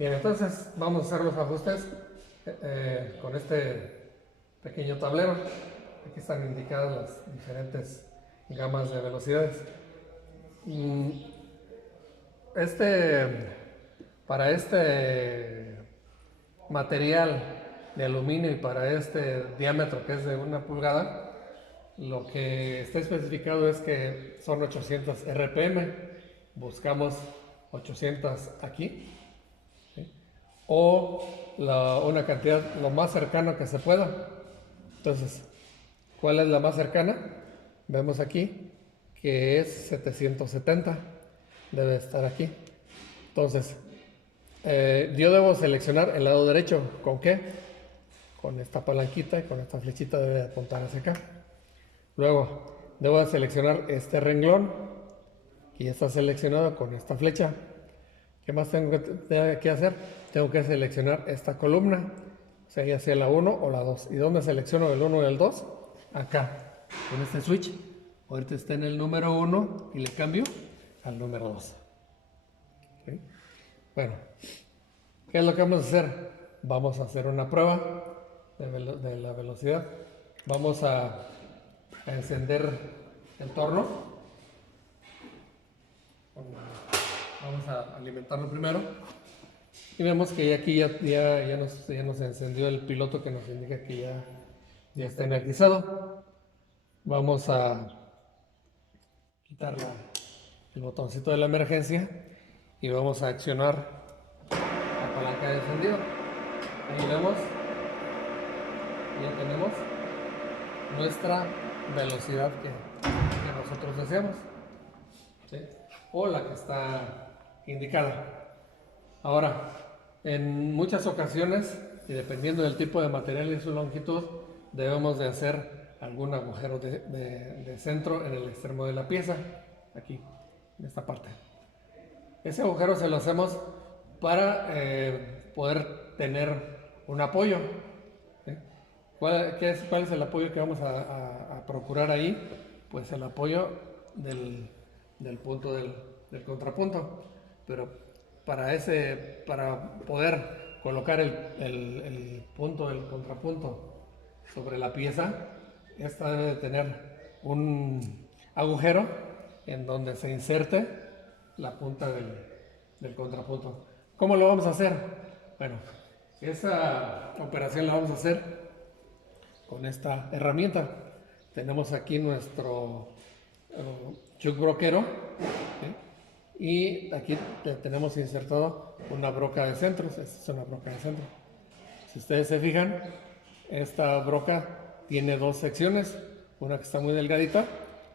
Bien, entonces vamos a hacer los ajustes con este pequeño tablero. Aquí están indicadas las diferentes gamas de velocidades. Para este material de aluminio y para este diámetro que es de 1 pulgada, lo que está especificado es que son 800 RPM. Buscamos 800 aquí, ¿sí? O una cantidad lo más cercano que se pueda. Entonces, ¿cuál es la más cercana? Vemos aquí que es 770, debe estar aquí. Entonces, yo debo seleccionar el lado derecho. ¿Con qué? Con esta palanquita y con esta flechita debe apuntar hacia acá. Luego, debo seleccionar este renglón que ya está seleccionado con esta flecha. ¿Qué más tengo que hacer? Tengo que seleccionar esta columna, o sea, ya sea la 1 o la 2. ¿Y dónde selecciono el 1 y el 2? Acá, con este switch. Ahorita está en el número 1 y le cambio al número 2. ¿Sí? Bueno, ¿qué es lo que vamos a hacer? Vamos a hacer una prueba de la velocidad. Vamos a encender el torno. Vamos a alimentarlo primero. Y vemos que aquí ya nos encendió el piloto que nos indica que ya está energizado. Vamos a quitar el botoncito de la emergencia y vamos a accionar la palanca de encendido. Ahí vemos, ya tenemos nuestra velocidad que nosotros deseamos, ¿sí? O la que está indicada. Ahora, en muchas ocasiones, y dependiendo del tipo de material y su longitud, debemos de hacer algún agujero de centro en el extremo de la pieza, aquí, en esta parte. Ese agujero se lo hacemos para poder tener un apoyo. ¿Sí? ¿Cuál es el apoyo que vamos a procurar ahí? Pues el apoyo del punto del contrapunto. Pero para poder colocar el punto del contrapunto sobre la pieza, esta debe de tener un agujero en donde se inserte la punta del contrapunto. ¿Cómo lo vamos a hacer? Bueno, esa operación la vamos a hacer con esta herramienta. Tenemos aquí nuestro chuck broquero, ¿sí? Y aquí tenemos insertado una broca de centros. Esta es una broca de centro. Si ustedes se fijan, esta broca tiene dos secciones, una que está muy delgadita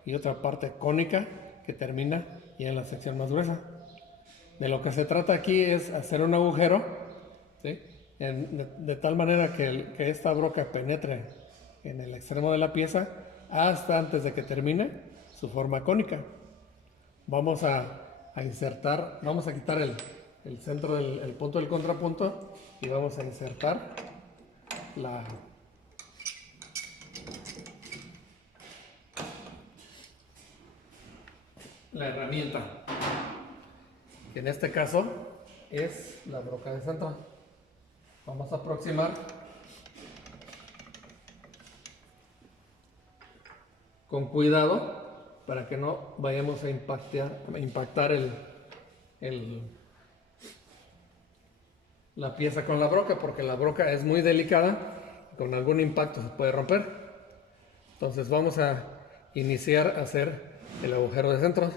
y otra parte cónica que termina ya en la sección más gruesa. De lo que se trata aquí es hacer un agujero, ¿sí? De tal manera que esta broca penetre en el extremo de la pieza hasta antes de que termine su forma cónica. Vamos a insertar, vamos a quitar el centro del punto del contrapunto y vamos a insertar la herramienta, que en este caso es la broca de centro. Vamos a aproximar con cuidado para que no vayamos a impactar la pieza con la broca, porque la broca es muy delicada, con algún impacto se puede romper. Entonces vamos a iniciar a hacer el agujero de centro.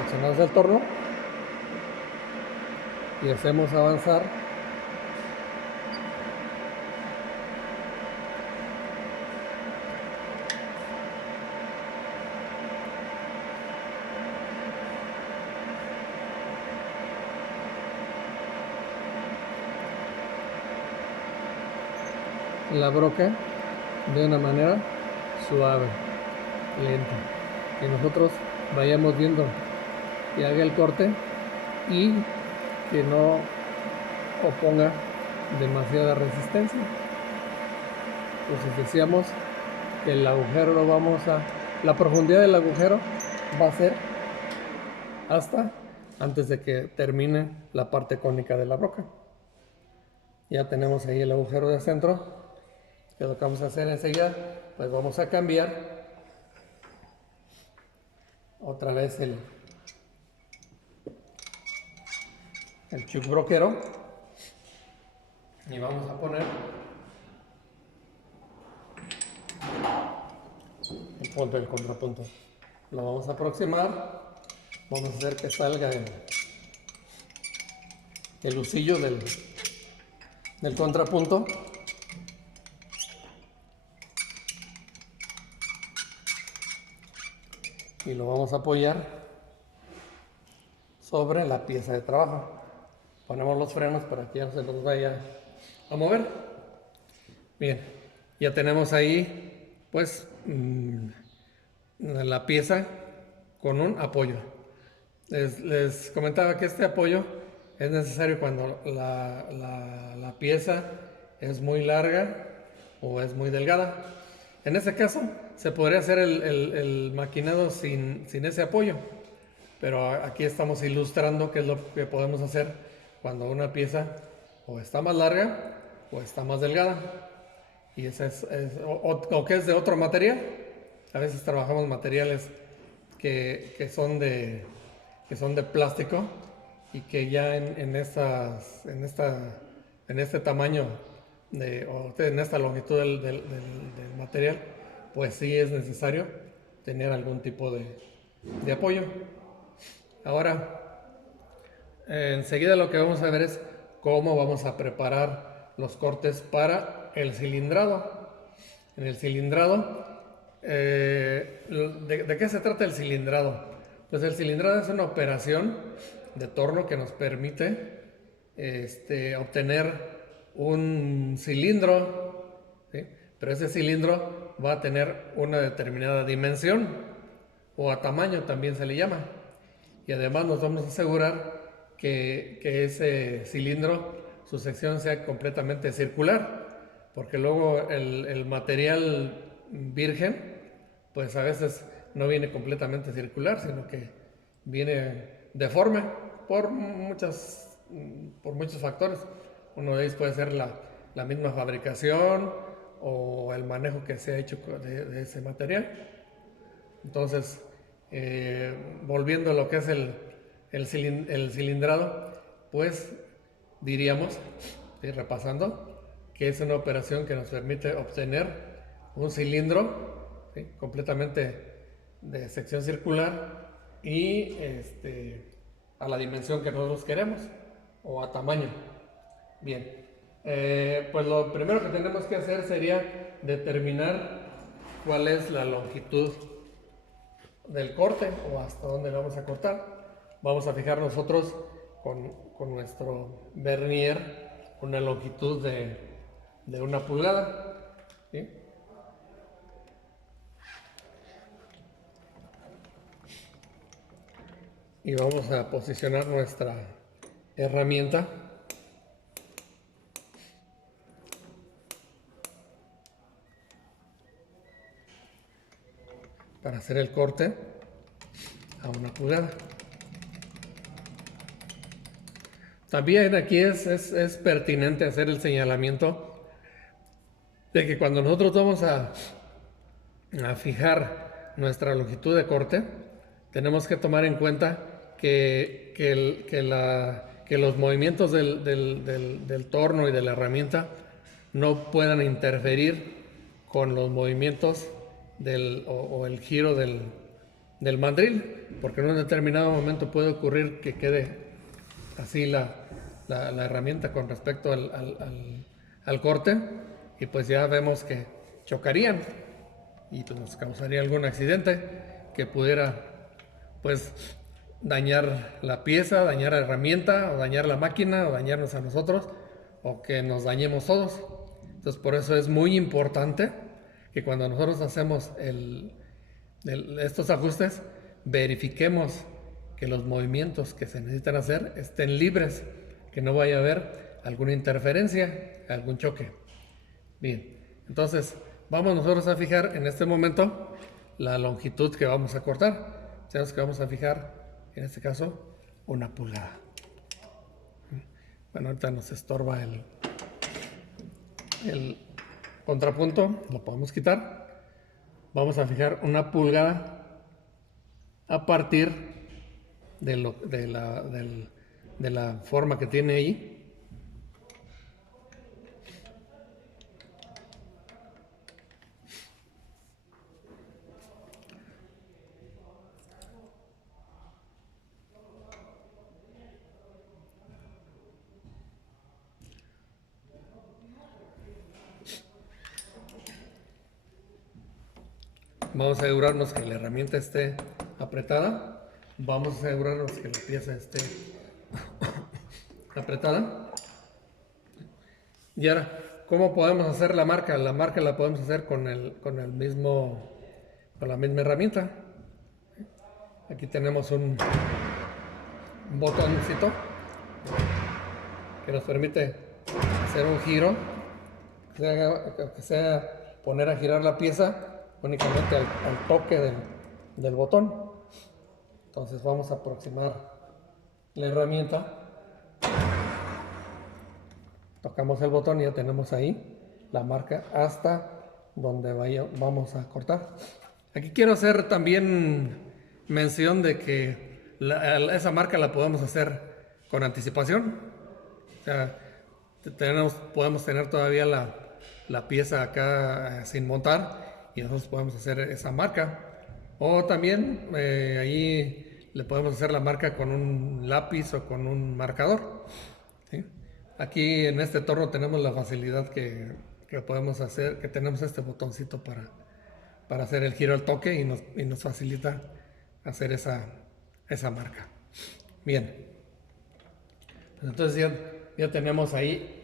Accionamos el torno y hacemos avanzar la broca de una manera suave, lenta, que nosotros vayamos viendo que haga el corte y que no oponga demasiada resistencia. Entonces decíamos que el agujero la profundidad del agujero va a ser hasta antes de que termine la parte cónica de la broca. Ya tenemos ahí el agujero de centro, que lo que vamos a hacer enseguida, pues vamos a cambiar otra vez el chuck broquero y vamos a poner el punto del contrapunto. Lo vamos a aproximar, vamos a hacer que salga el husillo del contrapunto. Y lo vamos a apoyar sobre la pieza de trabajo. Ponemos los frenos para que ya no se nos vaya a mover. Bien, ya tenemos ahí pues la pieza con un apoyo. Les comentaba que este apoyo es necesario cuando la pieza es muy larga o es muy delgada. En este caso se podría hacer el maquinado sin ese apoyo, pero aquí estamos ilustrando qué es lo que podemos hacer cuando una pieza o está más larga o está más delgada. Y esa o que es de otro material. A veces trabajamos materiales que son de plástico y que ya en este tamaño o en esta longitud del material, pues sí es necesario tener algún tipo de apoyo. Ahora, enseguida lo que vamos a ver es cómo vamos a preparar los cortes para el cilindrado. En el cilindrado, ¿de qué se trata el cilindrado? Pues el cilindrado es una operación de torno que nos permite obtener un cilindro, ¿sí? Pero ese cilindro va a tener una determinada dimensión o a tamaño también se le llama. Y además nos vamos a asegurar que ese cilindro, su sección sea completamente circular, porque luego el material virgen pues a veces no viene completamente circular, sino que viene deforme por muchos factores. Uno de ellos puede ser la misma fabricación o el manejo que se ha hecho de ese material. Entonces, volviendo a lo que es el cilindrado, pues diríamos, repasando, que es una operación que nos permite obtener un cilindro, ¿sí?, completamente de sección circular y a la dimensión que nosotros queremos o a tamaño. Bien, pues lo primero que tenemos que hacer sería determinar cuál es la longitud del corte o hasta dónde vamos a cortar. Vamos a fijar nosotros con nuestro vernier una longitud de 1 pulgada, ¿sí? Y vamos a posicionar nuestra herramienta para hacer el corte a 1 pulgada. También aquí es pertinente hacer el señalamiento de que cuando nosotros vamos a fijar nuestra longitud de corte, tenemos que tomar en cuenta que los movimientos del torno y de la herramienta no puedan interferir con los movimientos o el giro del mandril, porque en un determinado momento puede ocurrir que quede así la herramienta con respecto al corte y pues ya vemos que chocarían y pues nos causaría algún accidente que pudiera pues dañar la pieza, dañar la herramienta o dañar la máquina o dañarnos a nosotros o que nos dañemos todos. Entonces por eso es muy importante que cuando nosotros hacemos estos ajustes verifiquemos que los movimientos que se necesitan hacer estén libres, que no vaya a haber alguna interferencia, algún choque. Bien, entonces vamos nosotros a fijar en este momento la longitud que vamos a cortar. Sabemos que vamos a fijar en este caso 1 pulgada. Bueno, ahorita nos estorba el contrapunto, lo podemos quitar. Vamos a fijar 1 pulgada a partir de la forma que tiene ahí. Vamos a asegurarnos que la herramienta esté apretada. Vamos a asegurarnos que la pieza esté apretada. Y ahora, ¿cómo podemos hacer la marca? La marca la podemos hacer con la misma herramienta. Aquí tenemos un botoncito que nos permite hacer un giro, que sea poner a girar la pieza únicamente al toque del botón. Entonces vamos a aproximar la herramienta, tocamos el botón y ya tenemos ahí la marca hasta donde vamos a cortar. Aquí quiero hacer también mención de que esa marca la podemos hacer con anticipación. O sea, podemos tener todavía la pieza acá sin montar y nosotros podemos hacer esa marca. O también ahí le podemos hacer la marca con un lápiz o con un marcador, ¿sí? Aquí en este torno tenemos la facilidad que podemos hacer, que tenemos este botoncito para hacer el giro al toque y nos facilita hacer esa marca. Bien, entonces ya tenemos ahí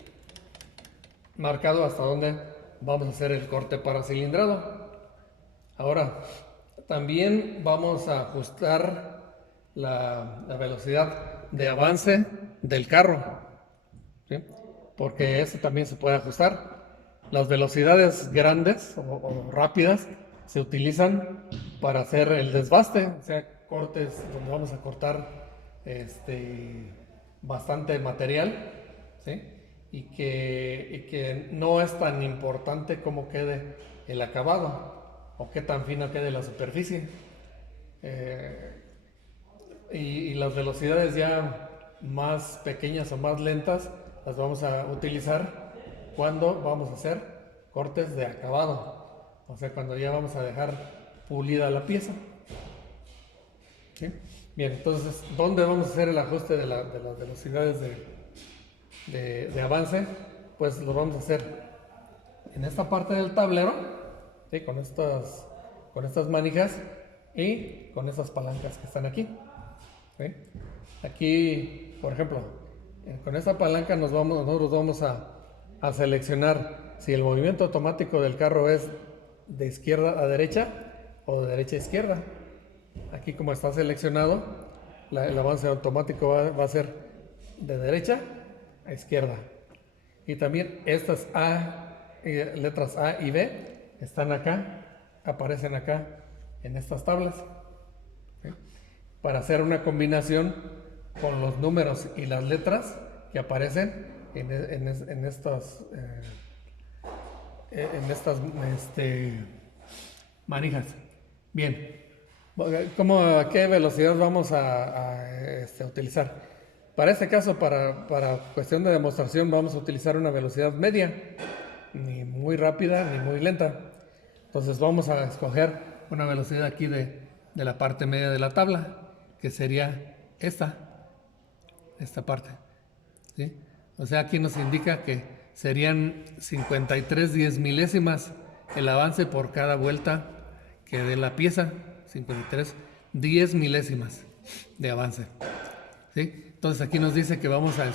marcado hasta donde vamos a hacer el corte para cilindrado. Ahora también vamos a ajustar la velocidad de avance del carro, ¿sí? Porque eso también se puede ajustar. Las velocidades grandes o rápidas se utilizan para hacer el desbaste, o sea, cortes donde vamos a cortar bastante material, ¿sí? Y que no es tan importante cómo quede el acabado o qué tan fina quede la superficie. Y las velocidades ya más pequeñas o más lentas las vamos a utilizar cuando vamos a hacer cortes de acabado, o sea, cuando ya vamos a dejar pulida la pieza, ¿sí? Bien, entonces, ¿dónde vamos a hacer el ajuste de las velocidades de avance? Pues lo vamos a hacer en esta parte del tablero, ¿sí? Con estas manijas y con estas palancas que están aquí, ¿sí? Aquí, por ejemplo, con esta palanca nosotros vamos a seleccionar si el movimiento automático del carro es de izquierda a derecha o de derecha a izquierda. Aquí, como está seleccionado, el avance automático va a ser de derecha a izquierda. Y también estas letras A y B están acá, aparecen acá en estas tablas, ¿sí? Para hacer una combinación con los números y las letras que aparecen en estas manijas. Bien, ¿a qué velocidad vamos a utilizar? Para este caso, para cuestión de demostración, vamos a utilizar una velocidad media, ni muy rápida ni muy lenta. Entonces vamos a escoger una velocidad aquí de la parte media de la tabla, que sería esta parte, ¿sí? O sea, aquí nos indica que serían 53 10 milésimas el avance por cada vuelta que dé la pieza, 53 10 milésimas de avance, ¿sí? Entonces aquí nos dice que vamos a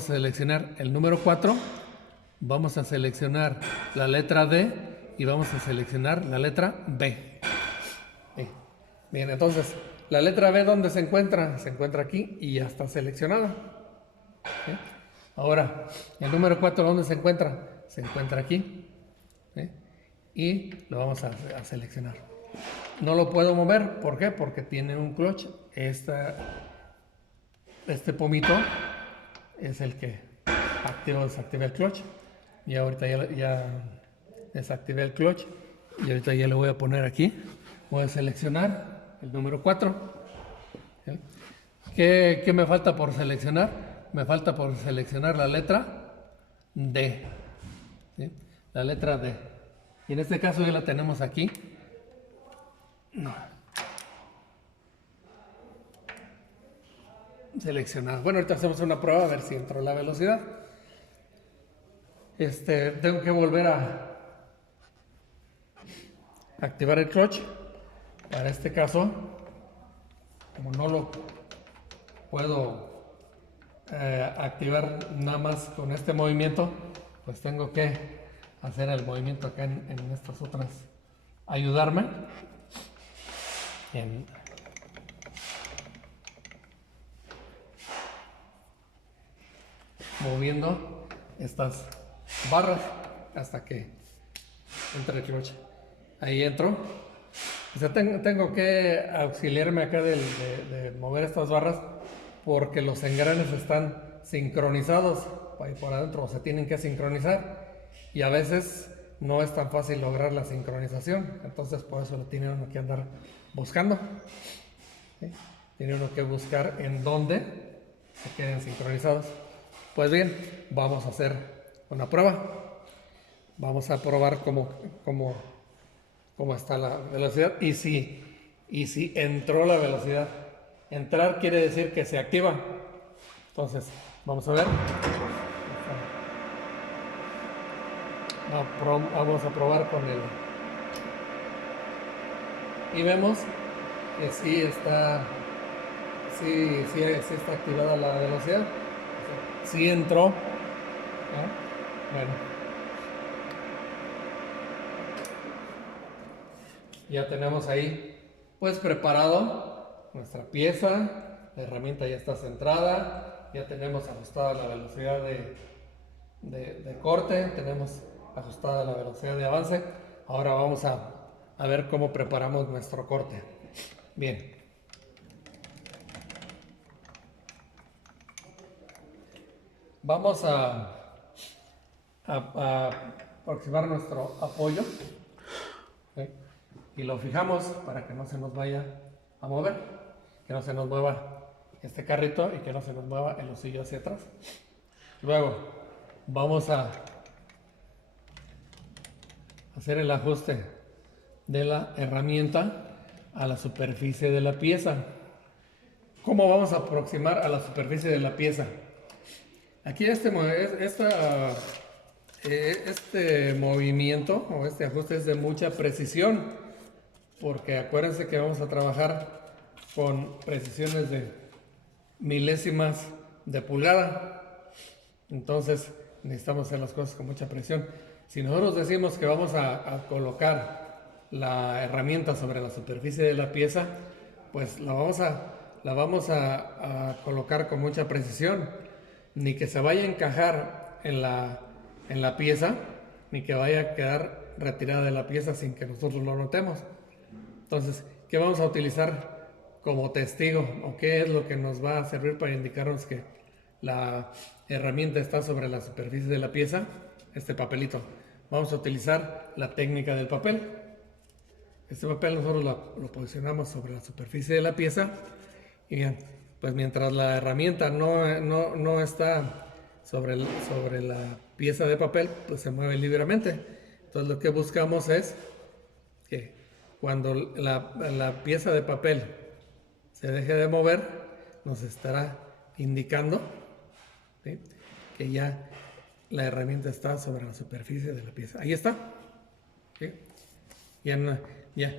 seleccionar el número 4, vamos a seleccionar la letra D y vamos a seleccionar la letra B. ¿Sí? Bien, entonces la letra B, ¿dónde se encuentra? Se encuentra aquí y ya está seleccionada, ¿sí? Ahora, el número 4, ¿dónde se encuentra? Se encuentra aquí, ¿sí? Y lo vamos a seleccionar. no lo puedo mover. ¿Por qué? Porque tiene un clutch. Este pomito es el que activa o desactiva el clutch. Y ahorita ya desactivé el clutch. Y ahorita ya le voy a poner aquí. Voy a seleccionar el número 4. ¿Sí? ¿Qué me falta por seleccionar? Me falta por seleccionar la letra D. ¿Sí? La letra D. Y en este caso ya la tenemos aquí. Seleccionada. Bueno, ahorita hacemos una prueba a ver si entró la velocidad. Tengo que volver a activar el clutch. Para este caso, como no lo puedo activar nada más con este movimiento, pues tengo que hacer el movimiento acá en estas otras, ayudarme en moviendo estas barras hasta que entre el clutch. Ahí entro. O sea, tengo que auxiliarme acá de mover estas barras porque los engranes están sincronizados ahí por adentro, o se tienen que sincronizar y a veces no es tan fácil lograr la sincronización, entonces por eso lo tiene uno que andar buscando. ¿Sí? Tiene uno que buscar en dónde se queden sincronizados. Pues bien, vamos a hacer una prueba. Vamos a probar cómo está la velocidad y si entró la velocidad. Entrar quiere decir que se activa. Entonces, vamos a ver. Vamos a probar con el... Y vemos que sí está activada la velocidad. Sí entró. Bueno. Ya tenemos ahí pues preparado nuestra pieza, la herramienta ya está centrada, ya tenemos ajustada la velocidad de corte, tenemos ajustada la velocidad de avance. Ahora vamos a ver cómo preparamos nuestro corte. Bien. Vamos a aproximar nuestro apoyo. ¿Sí? Y lo fijamos para que no se nos vaya a mover, que no se nos mueva este carrito y que no se nos mueva el osillo hacia atrás. Luego vamos a hacer el ajuste de la herramienta a la superficie de la pieza. ¿Cómo vamos a aproximar a la superficie de la pieza? Aquí este movimiento o este ajuste es de mucha precisión, porque acuérdense que vamos a trabajar con precisiones de milésimas de pulgada. Entonces necesitamos hacer las cosas con mucha precisión. Si nosotros decimos que vamos a colocar la herramienta sobre la superficie de la pieza, pues la vamos a colocar con mucha precisión. Ni que se vaya a encajar en la pieza, ni que vaya a quedar retirada de la pieza sin que nosotros lo notemos. Entonces, ¿qué vamos a utilizar como testigo? ¿O qué es lo que nos va a servir para indicarnos que la herramienta está sobre la superficie de la pieza? Este papelito. Vamos a utilizar la técnica del papel. Este papel nosotros lo posicionamos sobre la superficie de la pieza. Y bien, pues mientras la herramienta no está sobre la pieza de papel, pues se mueve libremente. Entonces lo que buscamos es que cuando la pieza de papel se deje de mover, nos estará indicando, ¿sí?, que ya la herramienta está sobre la superficie de la pieza. Ahí está. ¿Sí? Ya.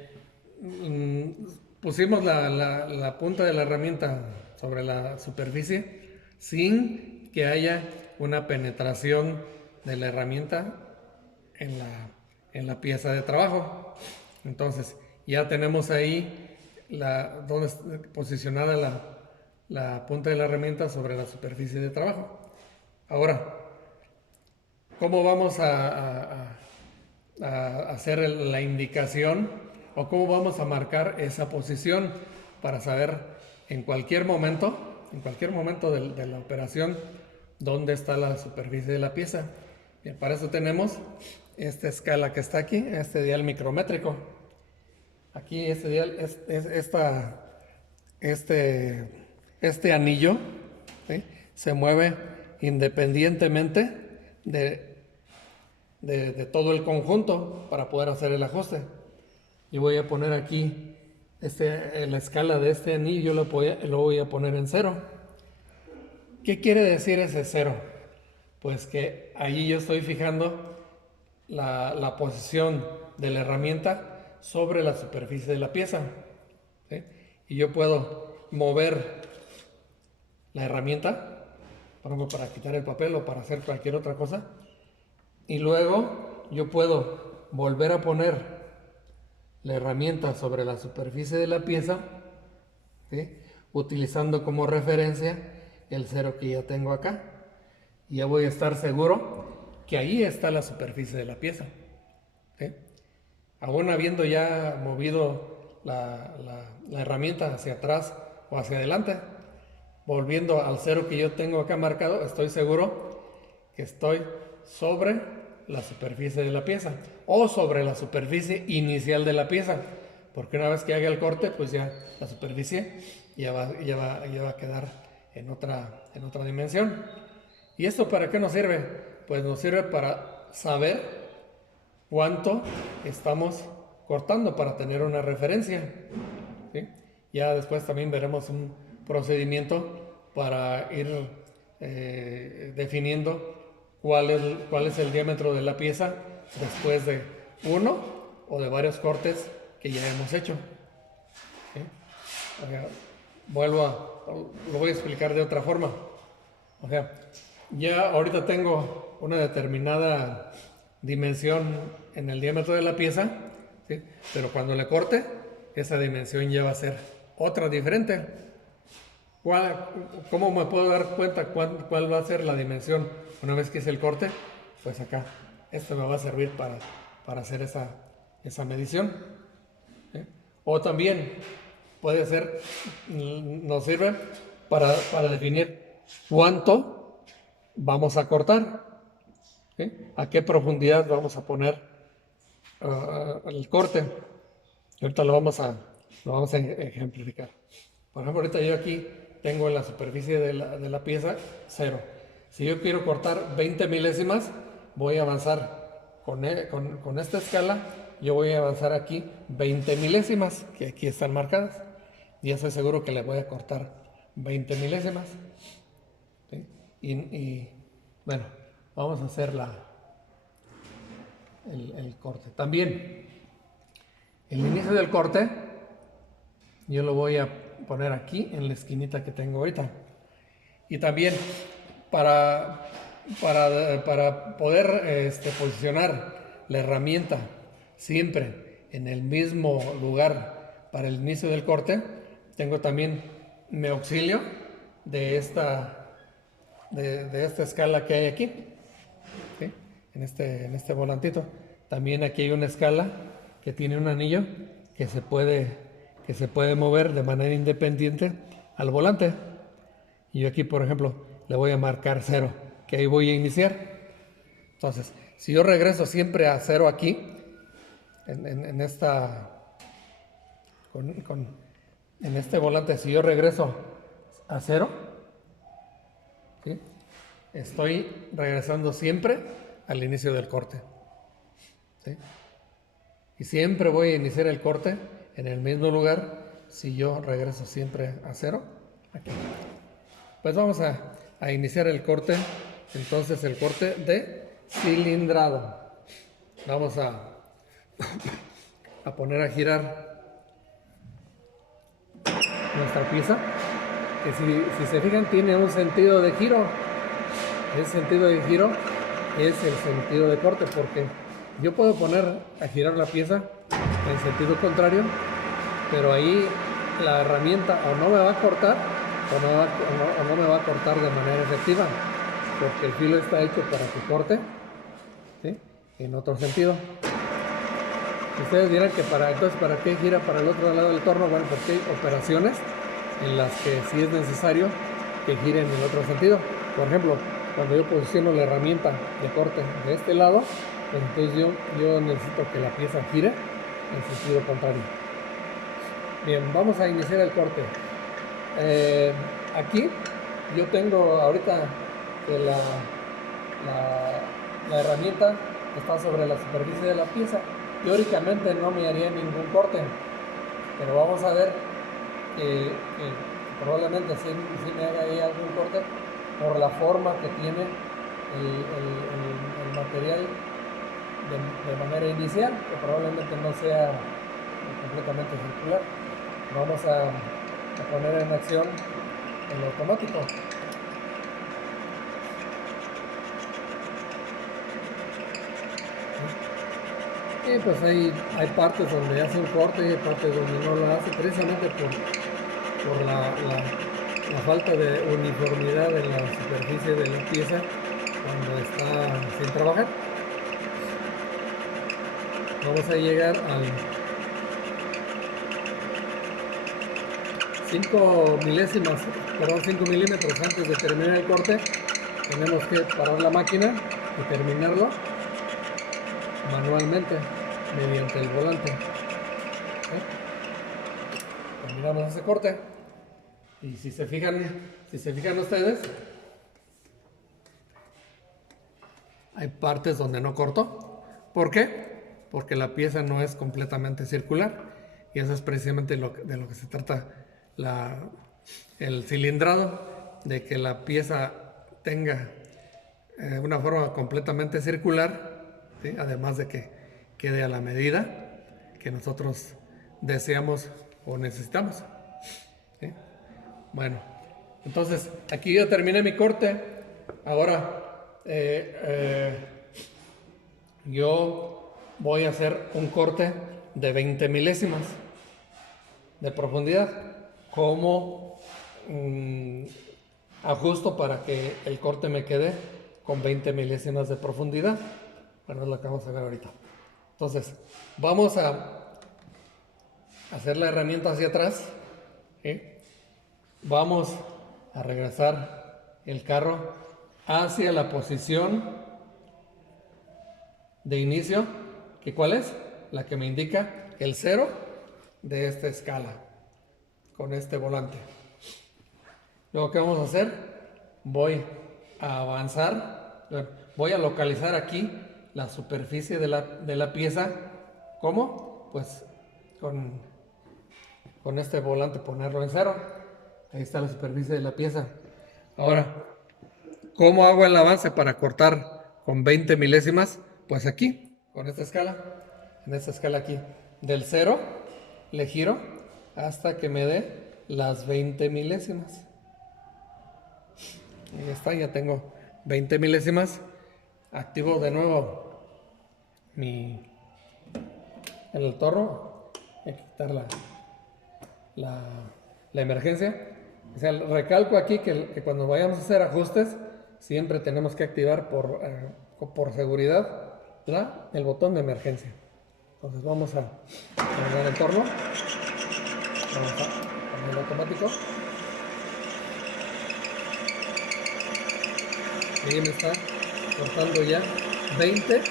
Pusimos la punta de la herramienta sobre la superficie sin que haya una penetración de la herramienta en la pieza de trabajo. Entonces ya tenemos ahí donde está posicionada la punta de la herramienta sobre la superficie de trabajo. Ahora, ¿cómo vamos a hacer la indicación o cómo vamos a marcar esa posición para saber en cualquier momento de la operación dónde está la superficie de la pieza. Bien, para eso tenemos esta escala que está aquí, este dial micrométrico. Aquí este dial, este anillo, ¿sí?, se mueve independientemente de todo el conjunto para poder hacer el ajuste. Yo voy a poner aquí la escala de este anillo, lo voy a poner en 0. ¿Qué quiere decir ese 0? Pues que ahí yo estoy fijando la posición de la herramienta sobre la superficie de la pieza, ¿sí? Y yo puedo mover la herramienta, por ejemplo, para quitar el papel o para hacer cualquier otra cosa, y luego yo puedo volver a poner la herramienta sobre la superficie de la pieza, ¿sí?, utilizando como referencia el 0 que ya tengo acá, y ya voy a estar seguro que ahí está la superficie de la pieza, ¿sí? Aún habiendo ya movido la herramienta hacia atrás o hacia adelante, volviendo al 0 que yo tengo acá marcado, estoy seguro que estoy sobre la superficie de la pieza o sobre la superficie inicial de la pieza, porque una vez que haga el corte, pues ya la superficie ya va a quedar en otra dimensión. ¿Y esto para qué nos sirve? Pues nos sirve para saber cuánto estamos cortando, para tener una referencia, ¿sí? Ya después también veremos un procedimiento para ir definiendo cuál es el diámetro de la pieza después de uno o de varios cortes que ya hemos hecho, ¿sí? O sea, lo voy a explicar de otra forma. O sea, ya ahorita tengo una determinada dimensión en el diámetro de la pieza, ¿sí?, pero cuando le corte, esa dimensión ya va a ser otra diferente. ¿Cómo me puedo dar cuenta cuál va a ser la dimensión una vez que hice el corte? Pues acá, esto me va a servir para hacer esa medición, ¿sí? O también puede ser, nos sirve para definir cuánto vamos a cortar, ¿sí?, a qué profundidad vamos a poner el corte. Ahorita lo vamos a ejemplificar. Por ejemplo, ahorita yo aquí tengo en la superficie de la pieza 0. Si yo quiero cortar 20 milésimas, voy a avanzar con esta escala. Yo voy a avanzar aquí 20 milésimas, que aquí están marcadas. Y estoy seguro que le voy a cortar 20 milésimas, ¿sí? Y bueno, vamos a hacer el corte. También, el inicio del corte, yo lo voy a poner aquí en la esquinita que tengo ahorita. Y también para poder posicionar la herramienta siempre en el mismo lugar para el inicio del corte, tengo también mi auxilio de esta escala que hay aquí, ¿sí?, en este volantito. También aquí hay una escala que tiene un anillo que se puede mover de manera independiente al volante. Y yo aquí, por ejemplo, le voy a marcar 0, que ahí voy a iniciar. Entonces, si yo regreso siempre a 0 aquí, en este volante, si yo regreso a 0, ¿sí?, estoy regresando siempre al inicio del corte, ¿sí? Y siempre voy a iniciar el corte en el mismo lugar si yo regreso siempre a 0 aquí. Pues vamos a iniciar el corte. Entonces, el corte de cilindrado. Vamos a poner a girar nuestra pieza, que si se fijan tiene un sentido de giro. Ese sentido de giro es el sentido de corte, porque yo puedo poner a girar la pieza en sentido contrario, pero ahí la herramienta o no me va a cortar o no me va a cortar de manera efectiva, porque el filo está hecho para que corte, ¿sí?, en otro sentido. Ustedes dirán que entonces, ¿para qué gira para el otro lado del torno? Bueno, porque hay operaciones en las que sí es necesario que gire en el otro sentido. Por ejemplo, cuando yo posiciono la herramienta de corte de este lado, pues entonces yo necesito que la pieza gire en sentido contrario. Bien, vamos a iniciar el corte. Aquí yo tengo ahorita que la herramienta está sobre la superficie de la pieza. Teóricamente no me haría ningún corte, pero vamos a ver que probablemente sí me haga ahí algún corte por la forma que tiene el material de manera inicial, que probablemente no sea completamente circular. Vamos a poner en acción el automático. Y pues hay partes donde hace un corte y hay partes donde no lo hace, precisamente por la falta de uniformidad en la superficie de la pieza cuando está sin trabajar. Vamos a llegar al 5 milímetros antes de terminar el corte. Tenemos que parar la máquina y terminarlo manualmente mediante el volante. Terminamos ese corte y si se fijan ustedes, hay partes donde no corto. ¿Por qué? Porque la pieza no es completamente circular y eso es precisamente de lo que se trata el cilindrado, de que la pieza tenga una forma completamente circular, ¿sí? Además de que quede a la medida que nosotros deseamos o necesitamos, ¿sí? Bueno, entonces aquí yo terminé mi corte. Ahora yo voy a hacer un corte de 20 milésimas de profundidad. ¿Cómo ajusto para que el corte me quede con 20 milésimas de profundidad? Bueno, es lo que vamos a ver ahorita. Entonces, vamos a hacer la herramienta hacia atrás. Vamos a regresar el carro hacia la posición de inicio, que ¿cuál es? La que me indica el 0 de esta escala con este volante. Luego, ¿qué vamos a hacer? Voy a avanzar, voy a localizar aquí la superficie de la pieza. ¿Cómo? Pues con este volante ponerlo en 0. Ahí está la superficie de la pieza. Ahora, ¿cómo hago el avance para cortar con 20 milésimas? Pues aquí, con esta escala. En esta escala aquí. Del 0 le giro hasta que me dé las 20 milésimas. Ahí está, ya tengo 20 milésimas. Activo de nuevo en el torno. Hay que quitar la emergencia. O sea, recalco aquí que cuando vayamos a hacer ajustes, siempre tenemos que activar por seguridad el botón de emergencia. Entonces vamos a poner el torno. Vamos a poner el automático. Ahí me está cortando ya 20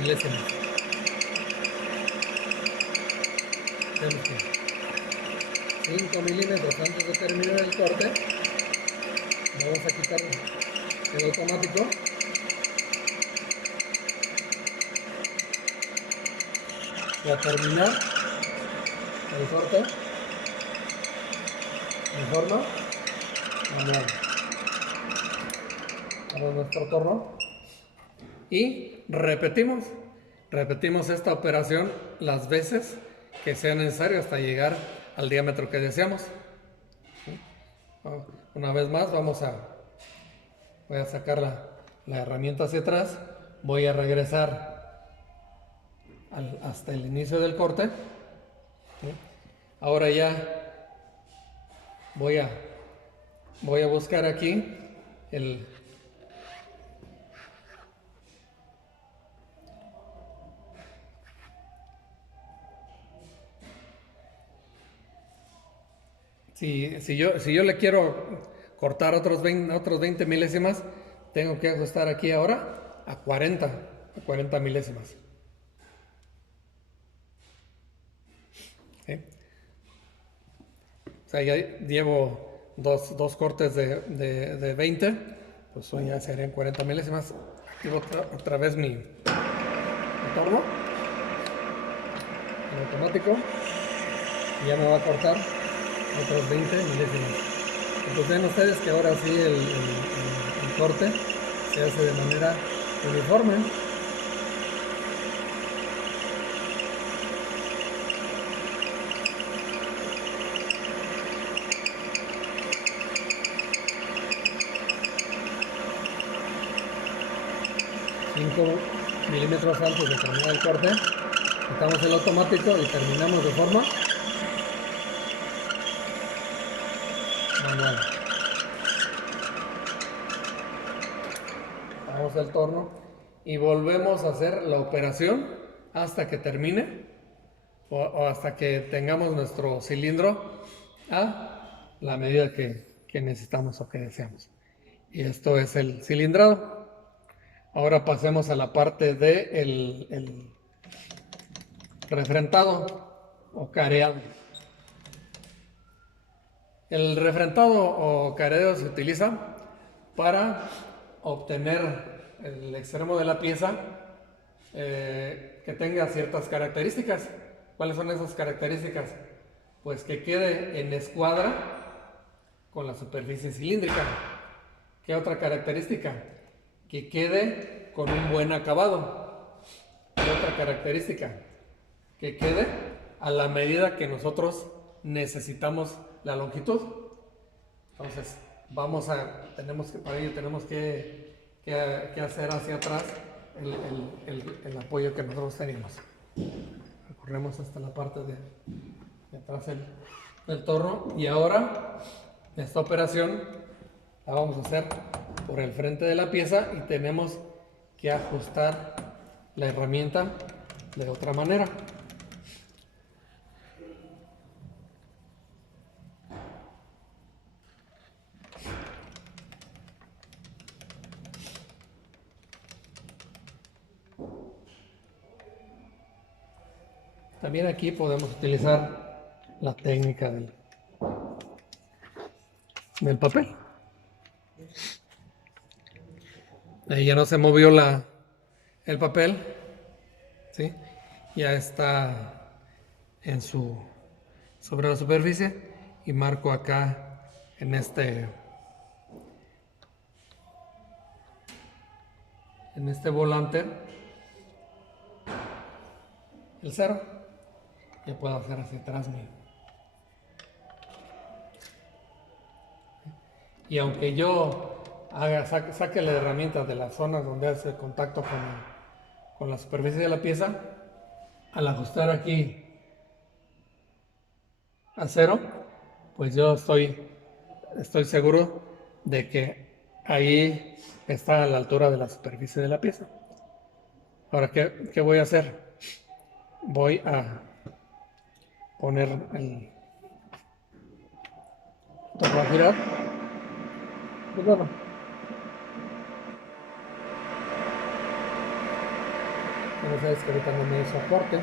milésimas. Tenemos que 5 milímetros antes de terminar el corte. Vamos a quitar el automático. Y a terminar el corte en forma manual. Vamos a nuestro torno y repetimos esta operación las veces que sea necesario hasta llegar al diámetro que deseamos. Una vez más voy a sacar la herramienta hacia atrás, voy a regresar hasta el inicio del corte. Ahora ya voy a buscar aquí Si yo le quiero cortar otros 20 milésimas, tengo que ajustar aquí ahora a 40 milésimas. ¿Sí? O sea, ya llevo dos cortes de 20, pues hoy ya serían 40 milésimas. Activo otra vez mi torno en automático y ya me va a cortar otros 20 milésimas. Entonces ven ustedes que ahora sí el corte se hace de manera uniforme. Milímetros antes de terminar el corte, quitamos el automático y terminamos de forma manual. Damos el torno y volvemos a hacer la operación hasta que termine o hasta que tengamos nuestro cilindro a la medida que necesitamos o que deseamos. Y esto es el cilindrado. Ahora pasemos a la parte de el refrentado o careado. El refrentado o careado se utiliza para obtener el extremo de la pieza que tenga ciertas características. ¿Cuáles son esas características? Pues que quede en escuadra con la superficie cilíndrica. ¿Qué otra característica? Que quede con un buen acabado. ¿Qué otra característica? Que quede a la medida que nosotros necesitamos la longitud. Entonces, para ello tenemos que hacer hacia atrás el apoyo que nosotros tenemos. Recorremos hasta la parte de atrás del torno y ahora esta operación la vamos a hacer por el frente de la pieza y tenemos que ajustar la herramienta de otra manera. También aquí podemos utilizar la técnica del papel. Ahí ya no se movió el papel, ¿sí? Ya está sobre la superficie y marco acá en este volante el 0. Ya puedo hacer hacia atrás y aunque yo saque la herramienta de las zonas donde hace contacto con la superficie de la pieza, al ajustar aquí a 0, pues yo estoy seguro de que ahí está a la altura de la superficie de la pieza. Ahora, ¿qué voy a hacer? Voy a poner va a girar. Pues bueno, ya sabes que ahorita no me hizo aporte,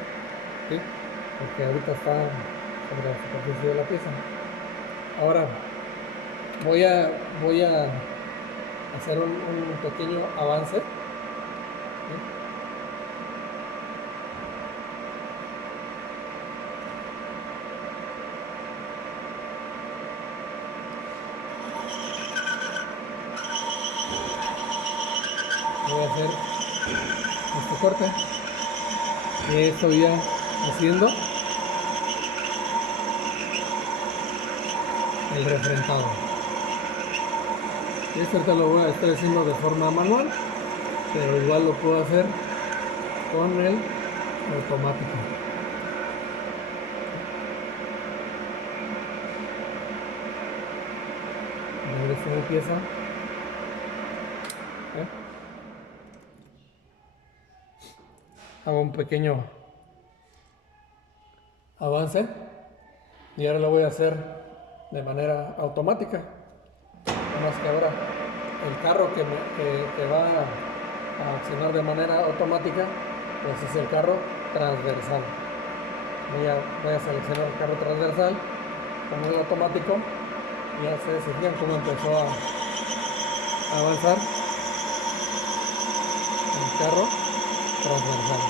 ¿sí? Porque ahorita está sobre la superficie de la pieza. Ahora voy a hacer un pequeño avance, ¿sí? Voy a hacer este corte y estoy ya haciendo el refrentado. Esto ahorita lo voy a estar haciendo de forma manual, pero igual lo puedo hacer con el automático. Regreso de pieza. Hago un pequeño avance y ahora lo voy a hacer de manera automática. Además que ahora el carro que va a accionar de manera automática, pues es el carro transversal. Voy a seleccionar el carro transversal, pongo el automático y ya se fijan cómo empezó a avanzar el carro transversal.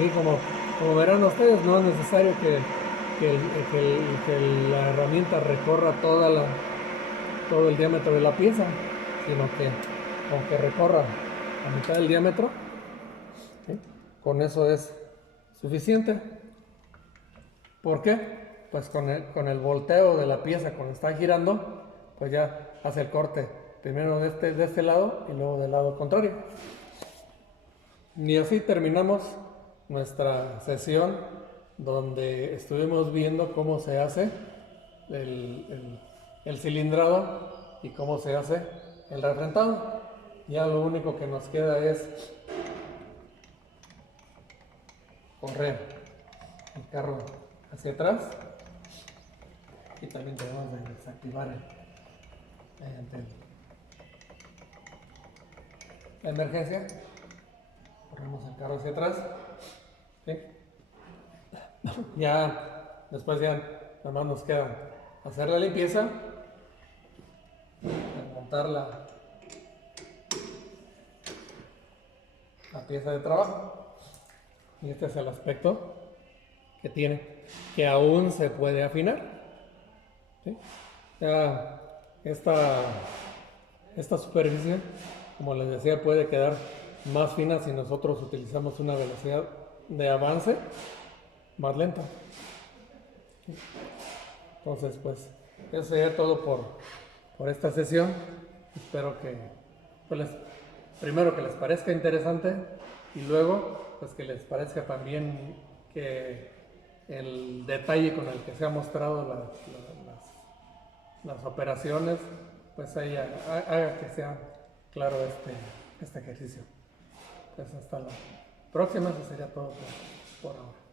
Y como verán ustedes, no es necesario que la herramienta recorra todo el diámetro de la pieza, sino que aunque recorra a mitad del diámetro, ¿sí?, con eso es suficiente. ¿Por qué? Pues con el volteo de la pieza cuando está girando, pues ya hace el corte primero de este lado y luego del lado contrario. Y así terminamos nuestra sesión donde estuvimos viendo cómo se hace el cilindrado y cómo se hace el refrentado. Ya lo único que nos queda es correr el carro hacia atrás y también debemos de desactivar la emergencia. Corremos el carro hacia atrás, ¿sí? Ya después ya nada más nos queda hacer la limpieza, desmontar la pieza de trabajo, y este es el aspecto que tiene, que aún se puede afinar, ¿sí? Ya esta superficie, como les decía, puede quedar más fina si nosotros utilizamos una velocidad de avance más lenta. Entonces, pues eso sería todo por esta sesión. Espero que pues, primero que les parezca interesante y luego pues que les parezca también que el detalle con el que se han mostrado las operaciones pues haga que sea claro este ejercicio. Pues hasta la próxima, eso sería todo por ahora.